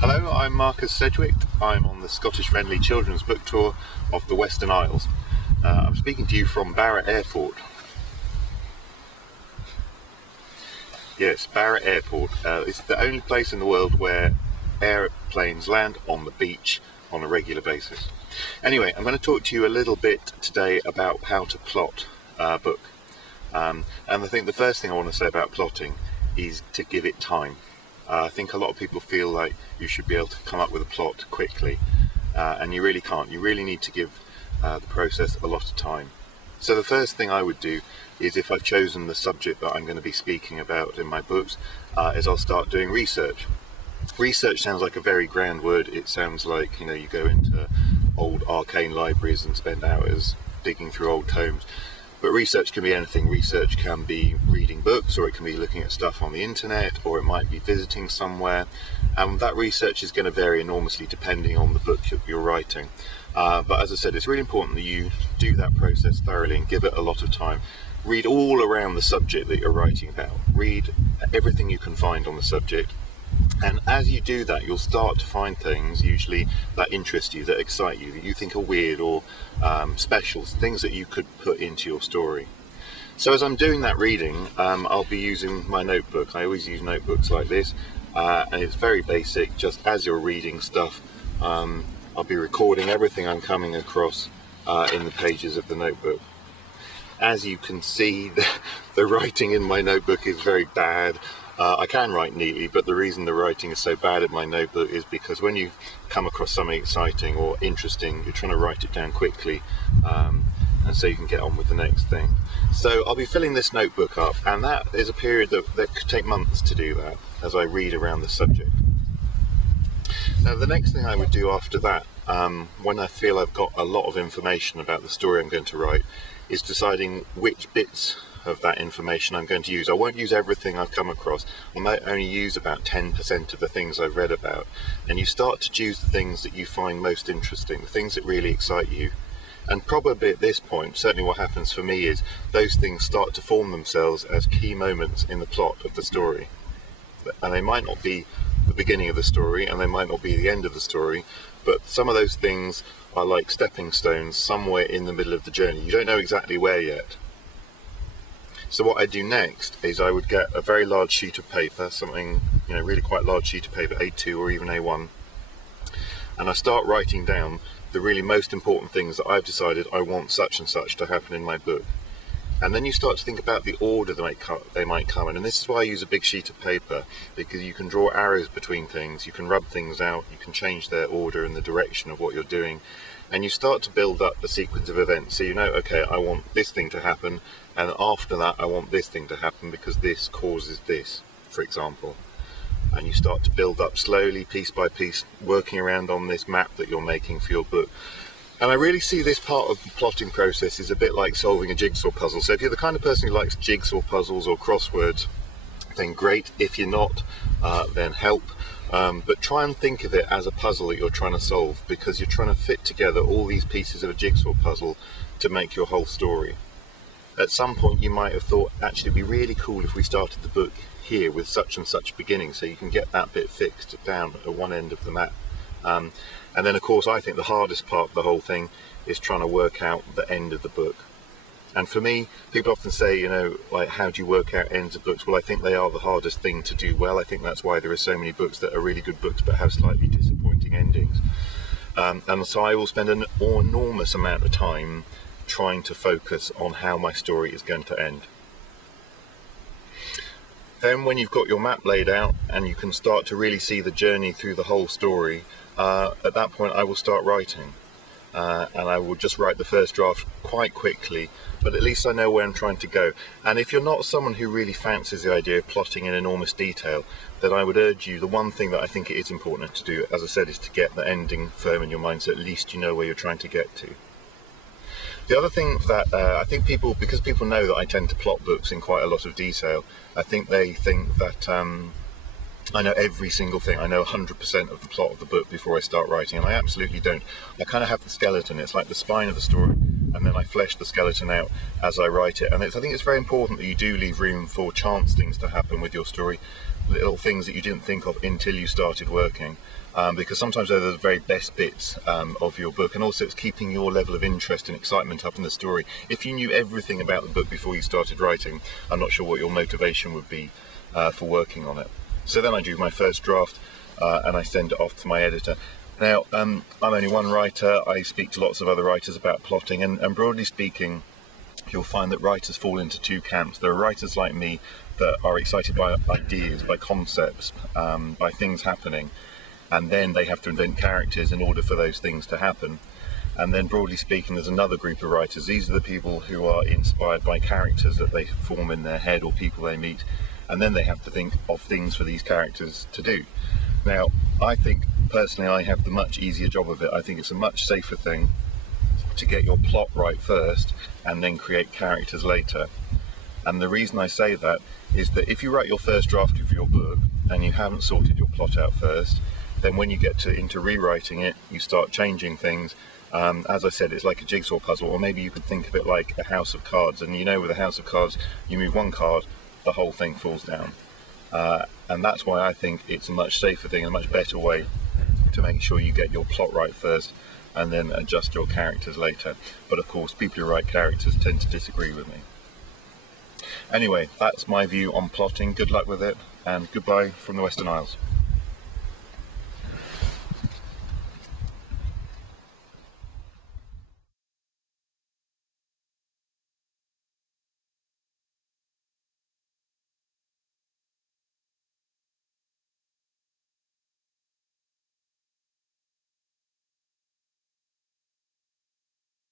Hello, I'm Marcus Sedgwick. I'm on the Scottish Friendly Children's Book Tour of the Western Isles. I'm speaking to you from Barra Airport. Yes, Barra Airport. It's the only place in the world where airplanes land on the beach on a regular basis. Anyway, I'm going to talk to you a little bit today about how to plot a book. And I think the first thing I want to say about plotting is to give it time. I think a lot of people feel like you should be able to come up with a plot quickly, and you really can't. You really need to give the process a lot of time. So the first thing I would do is, if I've chosen the subject that I'm going to be speaking about in my books, is I'll start doing research. Research sounds like a very grand word. It sounds like, you go into old arcane libraries and spend hours digging through old tomes. But research can be anything. Research can be reading books, or it can be looking at stuff on the internet, or it might be visiting somewhere. And that research is going to vary enormously depending on the book you're writing. But as I said, it's really important that you do that process thoroughly and give it a lot of time. Read all around the subject that you're writing about. Read everything you can find on the subject. And as you do that, you'll start to find things usually that interest you, that excite you, that you think are weird or special, things that you could put into your story. So as I'm doing that reading, I'll be using my notebook. I always use notebooks like this, and it's very basic. Just as you're reading stuff, I'll be recording everything I'm coming across in the pages of the notebook. As you can see, the writing in my notebook is very bad. I can write neatly, but the reason the writing is so bad in my notebook is because when you come across something exciting or interesting, you're trying to write it down quickly, and so you can get on with the next thing. So I'll be filling this notebook up, and that is a period that could take months to do that as I read around the subject. Now the next thing I would do after that, when I feel I've got a lot of information about the story I'm going to write, is deciding which bits of that information I'm going to use. I won't use everything I've come across. I might only use about 10% of the things I've read about. And you start to choose the things that you find most interesting, the things that really excite you. And probably at this point, certainly what happens for me is those things start to form themselves as key moments in the plot of the story. And they might not be the beginning of the story, and they might not be the end of the story, but some of those things are like stepping stones somewhere in the middle of the journey. You don't know exactly where yet. So what I do next is I would get a very large sheet of paper, something, really quite large sheet of paper, A2 or even A1, and I start writing down the really most important things that I've decided I want such and such to happen in my book. And then you start to think about the order they might come in, and this is why I use a big sheet of paper, because you can draw arrows between things, you can rub things out, you can change their order and the direction of what you're doing, and you start to build up a sequence of events. So okay, I want this thing to happen, and after that I want this thing to happen because this causes this, for example. And you start to build up slowly, piece by piece, working around on this map that you're making for your book. And I really see this part of the plotting process is a bit like solving a jigsaw puzzle. So if you're the kind of person who likes jigsaw puzzles or crosswords, then great. If you're not, then help. But try and think of it as a puzzle that you're trying to solve, because you're trying to fit together all these pieces of a jigsaw puzzle to make your whole story. At some point you might have thought, actually it'd be really cool if we started the book here with such and such beginning, so you can get that bit fixed down at one end of the map. And then of course I think the hardest part of the whole thing is trying to work out the end of the book. And for me, people often say, like, how do you work out ends of books? Well, I think they are the hardest thing to do well. I think that's why there are so many books that are really good books but have slightly disappointing endings. And so I will spend an enormous amount of time trying to focus on how my story is going to end. Then when you've got your map laid out and you can start to really see the journey through the whole story, at that point I will start writing. And I will just write the first draft quite quickly, but at least I know where I'm trying to go. And if you're not someone who really fancies the idea of plotting in enormous detail, then I would urge you, the one thing that I think it is important to do, as I said, is to get the ending firm in your mind, so at least you know where you're trying to get to. The other thing that I think because people know that I tend to plot books in quite a lot of detail, I think they think that I know every single thing. I know 100% of the plot of the book before I start writing, and I absolutely don't. I kind of have the skeleton. It's like the spine of the story, and then I flesh the skeleton out as I write it. And I think it's very important that you do leave room for chance things to happen with your story, little things that you didn't think of until you started working, because sometimes they're the very best bits of your book, and also it's keeping your level of interest and excitement up in the story. If you knew everything about the book before you started writing, I'm not sure what your motivation would be for working on it. So then I do my first draft and I send it off to my editor. Now, I'm only one writer. I speak to lots of other writers about plotting, and broadly speaking, you'll find that writers fall into two camps. There are writers like me that are excited by ideas, by concepts, by things happening, and then they have to invent characters in order for those things to happen. And then, broadly speaking, there's another group of writers. These are the people who are inspired by characters that they form in their head or people they meet, and then they have to think of things for these characters to do. Now, I think, personally, I have the much easier job of it. I think it's a much safer thing to get your plot right first and then create characters later. And the reason I say that is that if you write your first draft of your book and you haven't sorted your plot out first, then when you get into rewriting it, you start changing things. As I said, it's like a jigsaw puzzle, or maybe you could think of it like a house of cards. And you know, with a house of cards, you move one card, the whole thing falls down. And that's why I think it's a much safer thing, a much better way to make sure you get your plot right first and then adjust your characters later. But of course, people who write characters tend to disagree with me. Anyway, that's my view on plotting. Good luck with it, and goodbye from the Western Isles.